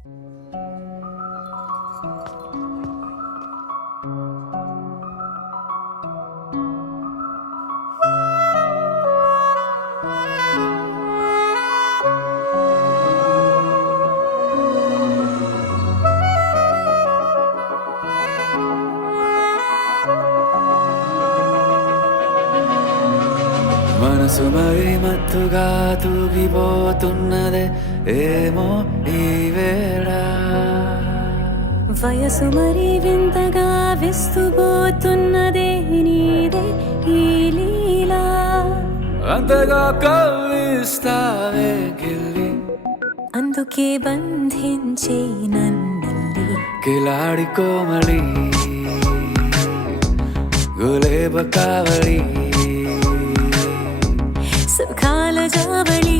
మనసు మరి మత్తుగా తూగిపోతున్నదే ఏమో ఈ వేళ. వయసు మరి వింతగా విస్తుపోతున్నదే నీదే ఈ లీలా. అంతగా కవ్విస్తావే గిల్లి, అందుకే బంధించే నన్నిల్లి. కిలాడి కోమలి గులేబ కావలి, సుఖాల జావళి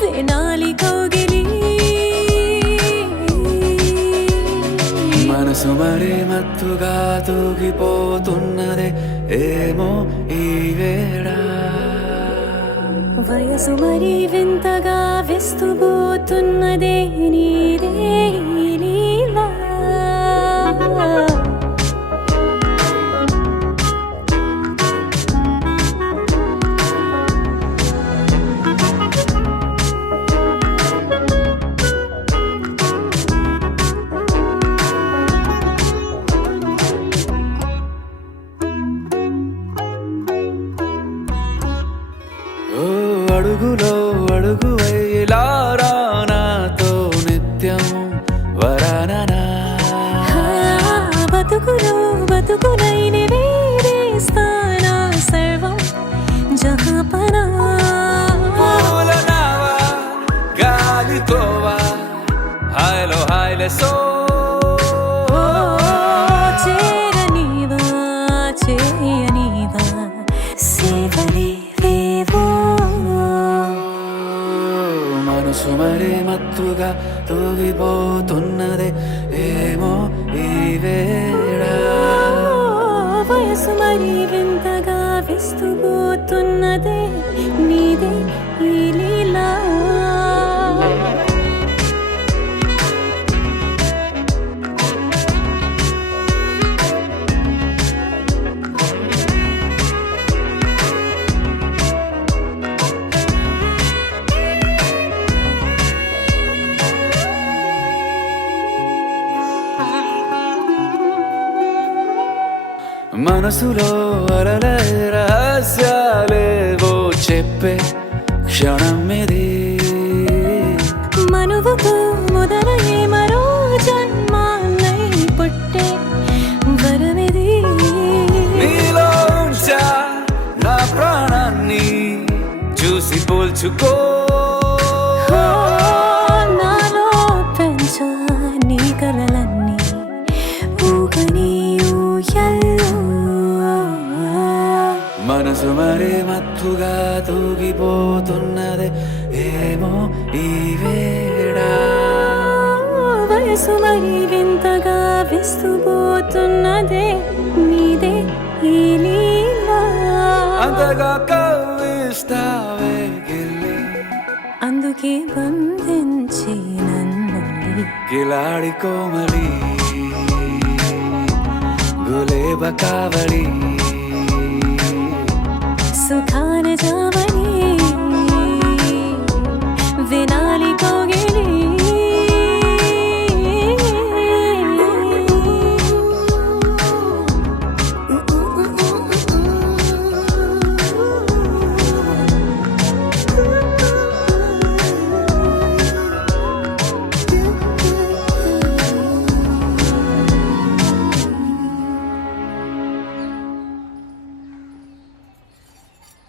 వేనాలి కౌగిలి. మనసు మరి మత్తుగా తూగిపోతున్నదే ఏమో ఈ వేళ. వయసు మరి వింతగా విస్తుపోతున్నదే నీదే ఈ లీలా. అడుగులో అడుగు ఇలా నాతో నిత్యం వరాననా. బతుకులో బతుకునైని వేరేస్తానా సర్వం జహాపనా. పూలనావా గాలితోవా హాయ్లో హాయ్లే సో. చేరనీవా చేయనీవా సేవలే వేవో. మనసు మరి మత్తుగా తూగిపోతున్నదే ఏమో ఈ వేళ. వయసు మరి వింతగా విస్తుపోతున్నదే నీదే ఈ లీలా. మనసులో అలల రహస్యాలేవో చెప్పే క్షణం ఇది. మనువుకు మొదలయ్యే మరో జన్మాన్నై పుట్టే వరమిది. నీలో ఉంచా నా ప్రాణాన్ని చూసి పోల్చుకో. నాలో పెంచా నీ కలలన్నీ ఊగని ఊయల్లో. మనసు మరి మత్తుగా తూగిపోతున్నదే ఏమో ఈ వేళ. వయసు మరి వింతగా విస్తుపోతున్నదే నీదే ఈ లీలా. అంతగా కవ్విస్తావే గిల్లి, అందుకే బంధించి నన్నుల్లి. కిలాడి కోమలి గులేబ కావలి, సుఖాన జావ